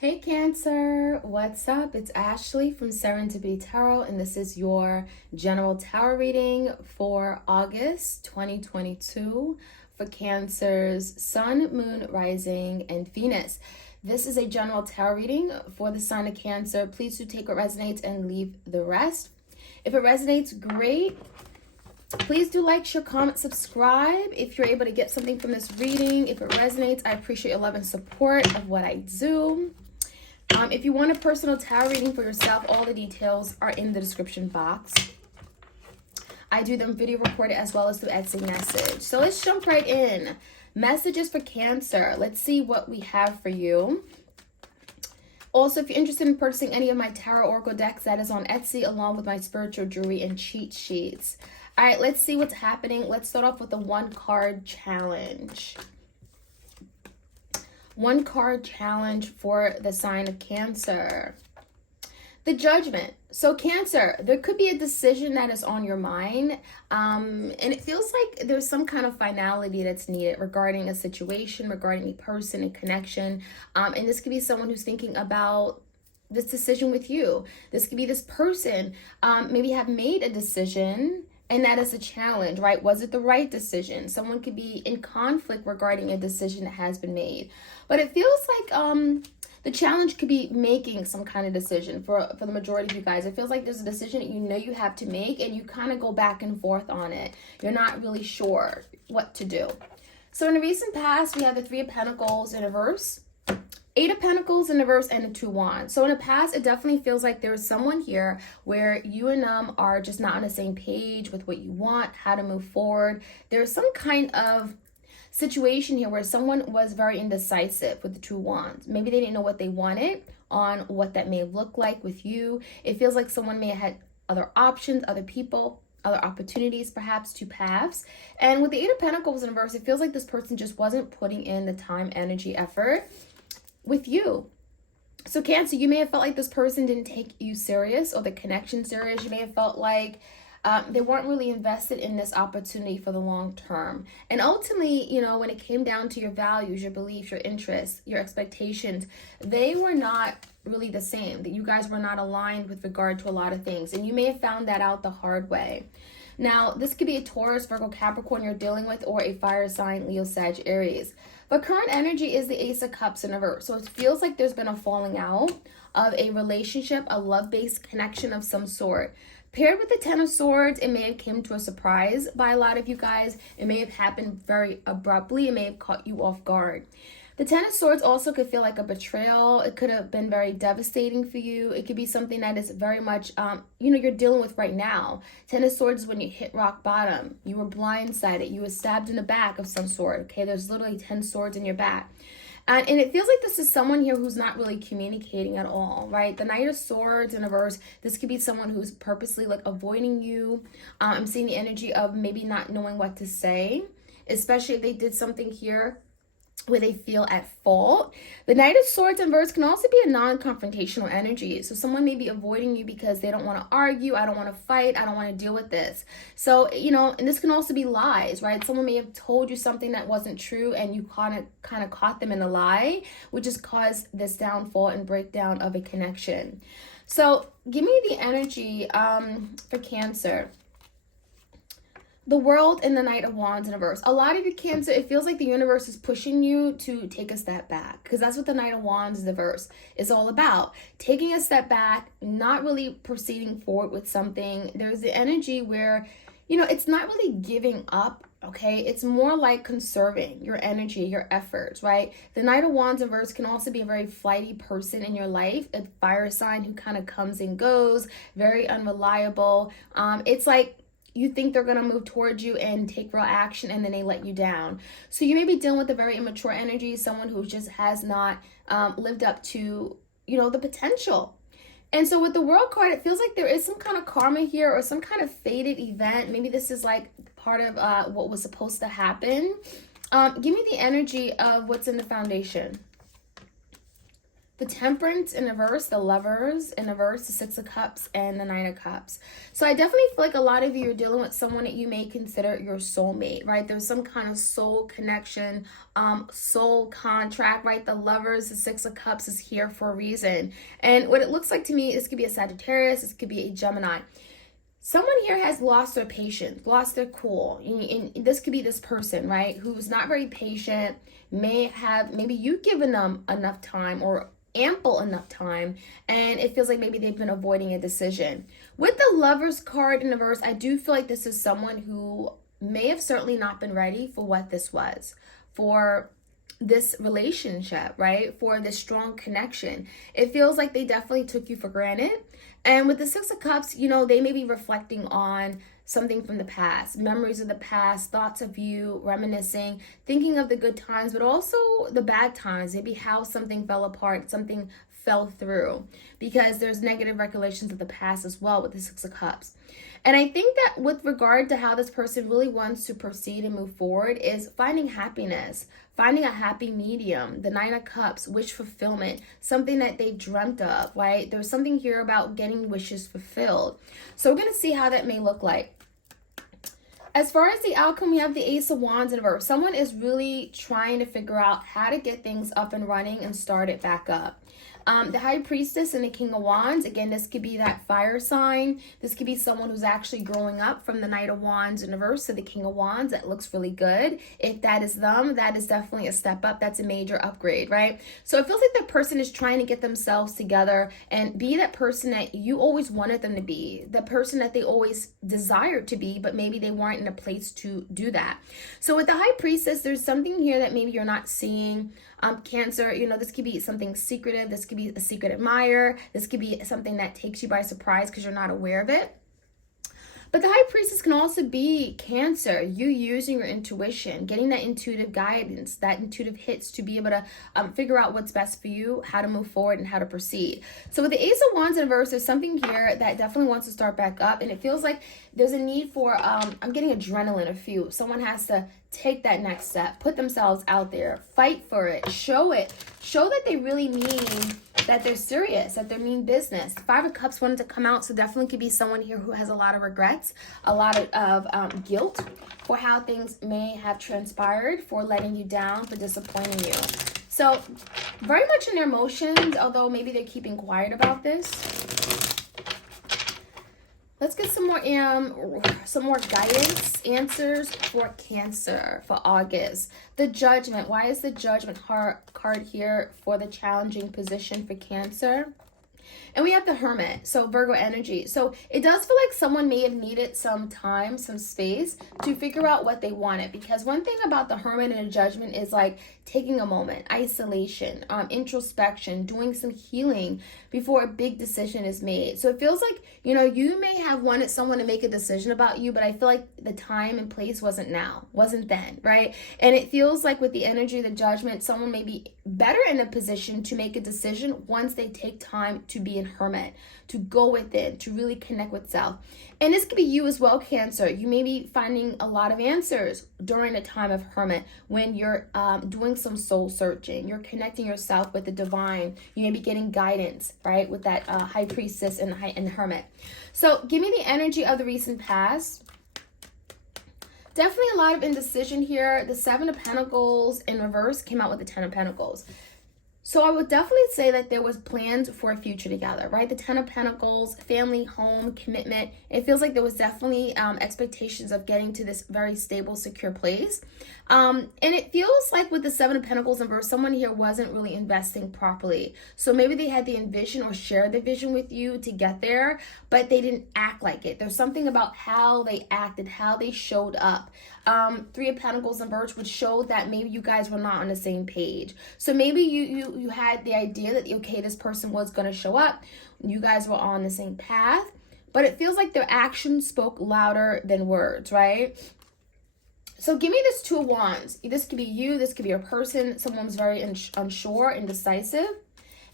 Hey Cancer, what's up? It's Ashley from Serendipity Tarot, and this is your general tarot reading for August 2022 for Cancer's Sun, Moon, Rising, and Venus. This is a general tarot reading for the sign of Cancer. Please do take what resonates and leave the rest. If it resonates, great. Please do like, share, comment, subscribe if you're able to get something from this reading. If it resonates, I appreciate your love and support of what I do. If you want a personal tarot reading for yourself, all the details are in the description box. I do them video recorded as well as through Etsy message. So let's jump right in. Messages for Cancer. Let's see what we have for you. Also, if you're interested in purchasing any of my tarot oracle decks, that is on Etsy, along with my spiritual jewelry and cheat sheets. All right, let's see what's happening. Let's start off with the one card challenge. One card challenge for the sign of Cancer. The Judgment. So Cancer, there could be a decision that is on your mind. And it feels like there's some kind of finality that's needed regarding a situation, regarding a person, a connection. And this could be someone who's thinking about this decision with you. This could be this person maybe have made a decision, and that is a challenge, right? Was it the right decision? Someone could be in conflict regarding a decision that has been made. But it feels like the challenge could be making some kind of decision for the majority of you guys. It feels like there's a decision that you know you have to make, and you kind of go back and forth on it. You're not really sure what to do. So in the recent past, we have the Three of Pentacles in reverse, Eight of Pentacles in reverse, and the Two Wands. So in the past, it definitely feels like there's someone here where you and them are just not on the same page with what you want, how to move forward. There's some kind of situation here where someone was very indecisive with the Two Wands. Maybe they didn't know what they wanted on what that may look like with you. It feels like someone may have had other options, other people, other opportunities, perhaps two paths. And with the Eight of Pentacles in reverse, it feels like this person just wasn't putting in the time, energy, effort with you. So Cancer, you may have felt like this person didn't take you serious or the connection serious. You may have felt like they weren't really invested in this opportunity for the long term. And ultimately, you know, when it came down to your values, your beliefs, your interests, your expectations, they were not really the same. That you guys were not aligned with regard to a lot of things. And you may have found that out the hard way. Now, this could be a Taurus, Virgo, Capricorn you're dealing with, or a fire sign, Leo, Sag, Aries. But current energy is the Ace of Cups in reverse. So it feels like there's been a falling out of a relationship, a love-based connection of some sort. Paired with the Ten of Swords, it may have come to a surprise by a lot of you guys. It may have happened very abruptly. It may have caught you off guard. The Ten of Swords also could feel like a betrayal. It could have been very devastating for you. It could be something that is very much, you're dealing with right now. Ten of Swords is when you hit rock bottom. You were blindsided. You were stabbed in the back of some sort. Okay, there's literally 10 swords in your back. And it feels like this is someone here who's not really communicating at all, right? The Knight of Swords in reverse, this could be someone who's purposely like avoiding you. I'm seeing the energy of maybe not knowing what to say, especially if they did something here where they feel at fault. The Knight of Swords in reverse can also be a non-confrontational energy. So someone may be avoiding you because they don't want to argue. I don't want to fight. I don't want to deal with this. So, and this can also be lies, right? Someone may have told you something that wasn't true, and you kind of caught them in a lie, which has caused this downfall and breakdown of a connection. So give me the energy for Cancer. The World and the Knight of Wands in reverse. A lot of you Cancer, it feels like the universe is pushing you to take a step back, because that's what the Knight of Wands in reverse is all about. Taking a step back, not really proceeding forward with something. There's the energy where, it's not really giving up, okay? It's more like conserving your energy, your efforts, right? The Knight of Wands in reverse can also be a very flighty person in your life, a fire sign who kind of comes and goes, very unreliable. It's like, you think they're going to move towards you and take real action, and then they let you down. So you may be dealing with a very immature energy, someone who just has not lived up to, the potential. And so with the World card, it feels like there is some kind of karma here, or some kind of fated event. Maybe this is like part of what was supposed to happen. Give me the energy of what's in the foundation. the Temperance in reverse, the Lovers in reverse, the Six of Cups, and the Nine of Cups. So I definitely feel like a lot of you are dealing with someone that you may consider your soulmate, right? There's some kind of soul connection, soul contract, right? The Lovers, the Six of Cups is here for a reason. And what it looks like to me, this could be a Sagittarius, this could be a Gemini. Someone here has lost their patience, lost their cool. And this could be this person, right? Who's not very patient, maybe you've given them enough time or ample enough time, and it feels like maybe they've been avoiding a decision. With the Lovers card in the verse, I do feel like this is someone who may have certainly not been ready for what this was, for this relationship, right? For this strong connection. It feels like they definitely took you for granted. And with the Six of Cups, they may be reflecting on something from the past, memories of the past, thoughts of you, reminiscing, thinking of the good times, but also the bad times, maybe how something fell apart, something fell through, because there's negative recollections of the past as well with the Six of Cups. And I think that with regard to how this person really wants to proceed and move forward is finding happiness, finding a happy medium, the Nine of Cups, wish fulfillment, something that they dreamt of, right? There's something here about getting wishes fulfilled. So we're going to see how that may look like. As far as the outcome, we have the Ace of Wands in reverse. Someone is really trying to figure out how to get things up and running and start it back up. The High Priestess and the King of Wands, again, this could be that fire sign. This could be someone who's actually growing up from the Knight of Wands in reverse to the King of Wands. That looks really good. If that is them, that is definitely a step up. That's a major upgrade, right? So it feels like the person is trying to get themselves together and be that person that you always wanted them to be, the person that they always desired to be, but maybe they weren't in a place to do that. So with the High Priestess, there's something here that maybe you're not seeing. Cancer, this could be something secretive. This could be a secret admirer. This could be something that takes you by surprise because you're not aware of it. But the High Priestess can also be Cancer, you using your intuition, getting that intuitive guidance, that intuitive hits to be able to figure out what's best for you, how to move forward, and how to proceed. So with the Ace of Wands in reverse, there's something here that definitely wants to start back up, and it feels like there's a need for, I'm getting adrenaline, a few. Someone has to take that next step, put themselves out there, fight for it, show that they really mean that they're serious, that they mean business. The Five of Cups wanted to come out, so definitely could be someone here who has a lot of regrets, a lot of guilt for how things may have transpired, for letting you down, for disappointing you. So very much in their emotions, although maybe they're keeping quiet about this. Let's get some more guidance, answers for Cancer for August. The Judgment. Why is the Judgment card here for the challenging position for Cancer? And we have the Hermit, so Virgo energy. So it does feel like someone may have needed some time, some space to figure out what they wanted. Because one thing about the Hermit and the Judgment is like taking a moment, isolation, introspection, doing some healing before a big decision is made. So it feels like, you may have wanted someone to make a decision about you, but I feel like the time and place wasn't then, right? And it feels like with the energy of the Judgment, someone may be better in a position to make a decision once they take time to be in Hermit, to go within, to really connect with self. And this could be you as well, Cancer. You may be finding a lot of answers during a time of Hermit when you're doing some soul searching. You're connecting yourself with the divine. You may be getting guidance, right, with that High Priestess and the Hermit. So give me the energy of the recent past. Definitely a lot of indecision here. The Seven of Pentacles in reverse came out with the Ten of Pentacles. So I would definitely say that there was plans for a future together, right? The Ten of Pentacles, family, home, commitment. It feels like there was definitely expectations of getting to this very stable, secure place. And it feels like with the Seven of Pentacles in reverse, someone here wasn't really investing properly. So maybe they had the envision or shared the vision with you to get there, but they didn't act like it. There's something about how they acted, how they showed up. Three of Pentacles in reverse would show that maybe you guys were not on the same page. So maybe you had the idea that, okay, this person was going to show up. You guys were on the same path, but it feels like their actions spoke louder than words, right? So give me this Two of Wands. This could be you. This could be a person. Someone's very unsure, indecisive.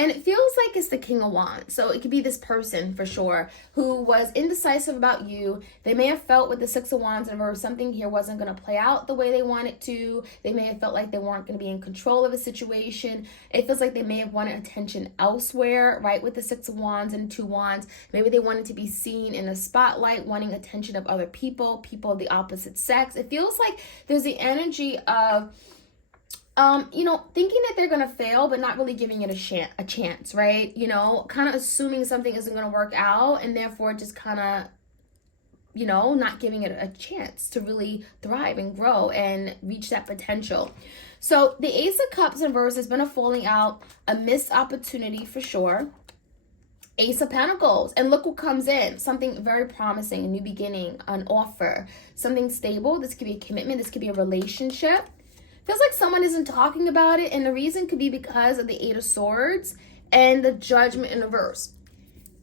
And it feels like it's the King of Wands. So it could be this person for sure who was indecisive about you. They may have felt with the Six of Wands in reverse, something here wasn't going to play out the way they wanted to. They may have felt like they weren't going to be in control of a situation. It feels like they may have wanted attention elsewhere, right? With the Six of Wands and Two Wands. Maybe they wanted to be seen in a spotlight, wanting attention of other people of the opposite sex. It feels like there's the energy of thinking that they're going to fail, but not really giving it a chance, right? Kind of assuming something isn't going to work out and therefore just kind of, not giving it a chance to really thrive and grow and reach that potential. So the Ace of Cups in reverse has been a falling out, a missed opportunity for sure. Ace of Pentacles, and look what comes in. Something very promising, a new beginning, an offer, something stable. This could be a commitment. This could be a relationship. Feels like someone isn't talking about it, and the reason could be because of the Eight of Swords and the Judgment in reverse.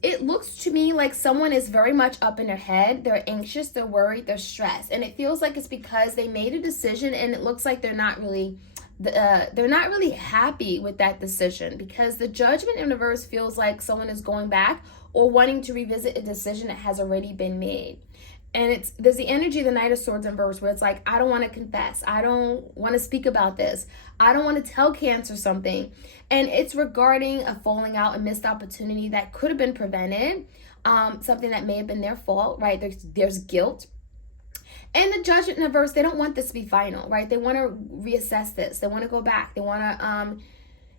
It looks to me like someone is very much up in their head. They're anxious, they're worried, they're stressed, and it feels like it's because they made a decision, and it looks like they're not really happy with that decision, because the Judgment in reverse feels like someone is going back or wanting to revisit a decision that has already been made. And there's the energy of the Knight of Swords in reverse where it's like, I don't want to confess. I don't want to speak about this. I don't want to tell Cancer something. And it's regarding a falling out, a missed opportunity that could have been prevented. Something that may have been their fault, right? There's guilt. And the Judgment in reverse, they don't want this to be final, right? They want to reassess this. They want to go back. They want to,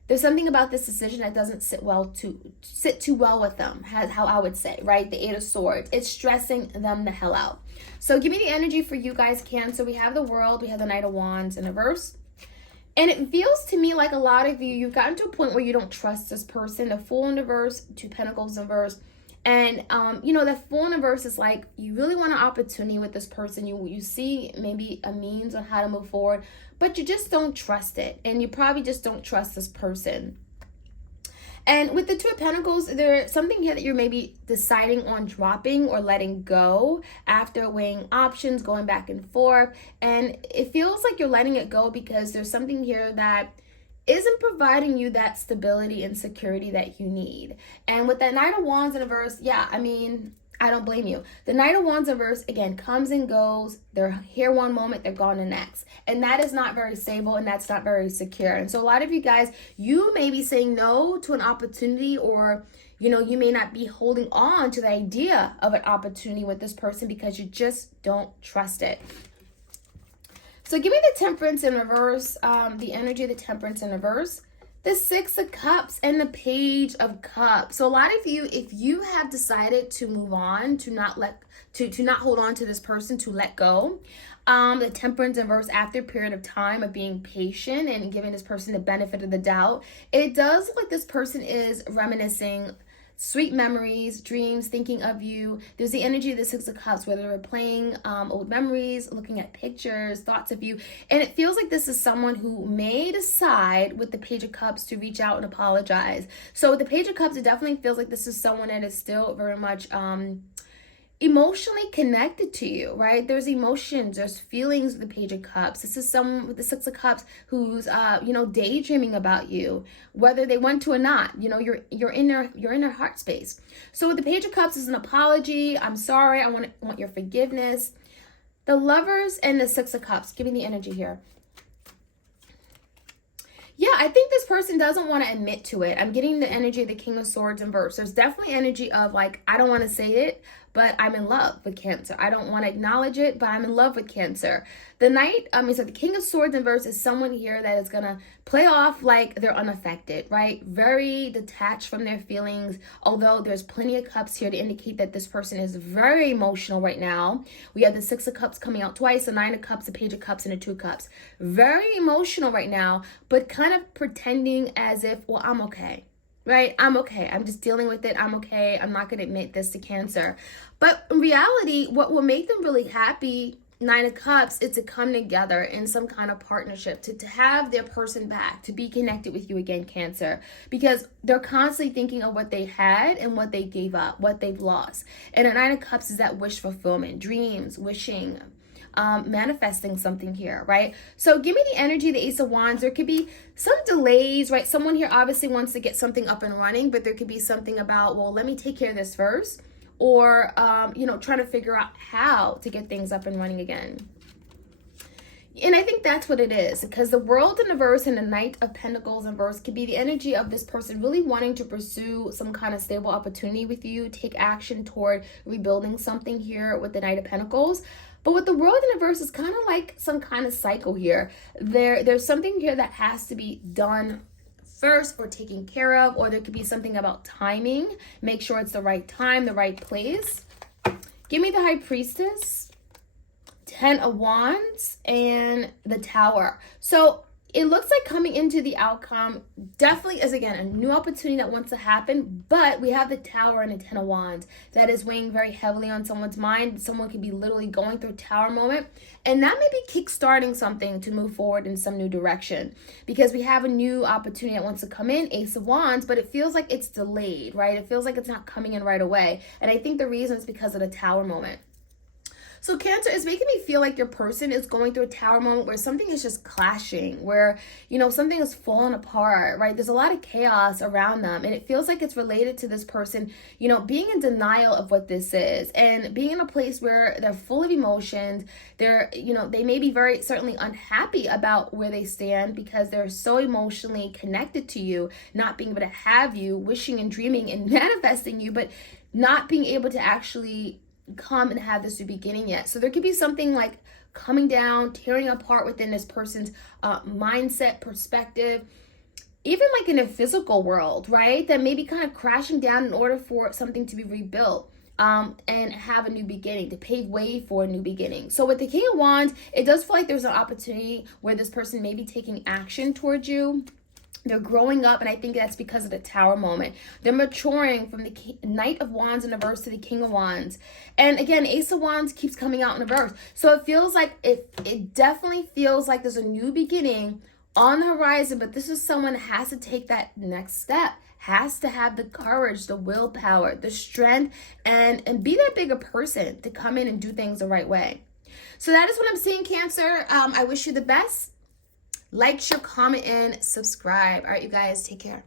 there's something about this decision that doesn't sit too well with them, how I would say, right? The Eight of Swords. It's stressing them the hell out. So give me the energy for you guys, Cancer. We have the World. We have the Knight of Wands in reverse. And it feels to me like a lot of you've gotten to a point where you don't trust this person. The Fool in reverse, Two Pentacles in reverse. And, that Fool in reverse is like, you really want an opportunity with this person. You see maybe a means on how to move forward, but you just don't trust it. And you probably just don't trust this person. And with the Two of Pentacles, there's something here that you're maybe deciding on dropping or letting go after weighing options, going back and forth. And it feels like you're letting it go because there's something here that isn't providing you that stability and security that you need. And with that Knight of Wands in reverse, I don't blame you. The Knight of Wands in reverse, again, comes and goes. They're here one moment, they're gone the next. And that is not very stable, and that's not very secure. And so a lot of you guys, you may be saying no to an opportunity, or you may not be holding on to the idea of an opportunity with this person because you just don't trust it. So give me the Temperance in reverse, the energy of the Temperance in reverse, the Six of Cups, and the Page of Cups. So a lot of you, if you have decided to move on, to not hold on to this person, to let go, the Temperance in reverse, after a period of time of being patient and giving this person the benefit of the doubt, it does look like this person is reminiscing sweet memories, dreams, thinking of you. There's the energy of the Six of Cups, whether we're playing old memories, looking at pictures, thoughts of you. And it feels like this is someone who may decide with the Page of Cups to reach out and apologize. So with the Page of Cups, it definitely feels like this is someone that is still very much emotionally connected to you, right? There's emotions, there's feelings with the Page of Cups. This is someone with the Six of Cups who's daydreaming about you, whether they want to or not. You're in their heart space. So with the Page of Cups is an apology. I'm sorry. I want your forgiveness. The Lovers and the Six of Cups. Give me the energy here. Yeah, I think this person doesn't want to admit to it. I'm getting the energy of the King of Swords in reverse. There's definitely energy of like, I don't want to say it, but I'm in love with Cancer. I don't want to acknowledge it, but I'm in love with Cancer. The King of Swords in reverse is someone here that is going to play off like they're unaffected, right? Very detached from their feelings, although there's plenty of cups here to indicate that this person is very emotional right now. We have the Six of Cups coming out twice, the Nine of Cups, the Page of Cups, and the Two of Cups. Very emotional right now, but kind of pretending as if, well, I'm okay. Right? I'm okay. I'm just dealing with it. I'm okay. I'm not going to admit this to Cancer. But in reality, what will make them really happy, Nine of Cups, is to come together in some kind of partnership, to have their person back, to be connected with you again, Cancer. Because they're constantly thinking of what they had and what they gave up, what they've lost. And a Nine of Cups is that wish fulfillment, dreams, wishing, manifesting something here, right? So give me the energy, the Ace of Wands. There could be some delays, right? Someone here obviously wants to get something up and running, but there could be something about, well, let me take care of this first, or, trying to figure out how to get things up and running again. And I think that's what it is, because the World in reverse and the Knight of Pentacles in reverse could be the energy of this person really wanting to pursue some kind of stable opportunity with you, take action toward rebuilding something here with the Knight of Pentacles. But with the World in reverse, it's kind of like some kind of cycle here. There's something here that has to be done first or taken care of, or there could be something about timing. Make sure it's the right time, the right place. Give me the High Priestess, 10 of Wands, and the Tower. So it looks like coming into the outcome definitely is, again, a new opportunity that wants to happen, but we have the Tower and the 10 of Wands that is weighing very heavily on someone's mind. Someone could be literally going through a Tower moment, and that may be kickstarting something to move forward in some new direction, because we have a new opportunity that wants to come in, Ace of Wands, but it feels like it's delayed, right? It feels like it's not coming in right away, and I think the reason is because of the Tower moment. So Cancer is making me feel like your person is going through a Tower moment where something is just clashing, where, something is falling apart, right? There's a lot of chaos around them, and it feels like it's related to this person, being in denial of what this is, and being in a place where they're full of emotions. They may be very certainly unhappy about where they stand because they're so emotionally connected to you, not being able to have you, wishing and dreaming and manifesting you, but not being able to actually come and have this new beginning yet. So there could be something like coming down, tearing apart within this person's mindset, perspective, even like in a physical world, right? That may be kind of crashing down in order for something to be rebuilt and have a new beginning, to pave way for a new beginning. So with the King of Wands, it does feel like there's an opportunity where this person may be taking action towards you. They're growing up, and I think that's because of the Tower moment. They're maturing from the Knight of Wands in reverse to the King of Wands. And again, Ace of Wands keeps coming out in reverse. So it feels like, it definitely feels like there's a new beginning on the horizon, but this is someone that has to take that next step, has to have the courage, the willpower, the strength, and be that bigger person to come in and do things the right way. So that is what I'm seeing, Cancer. I wish you the best. Like, share, comment, and subscribe. All right, you guys, take care.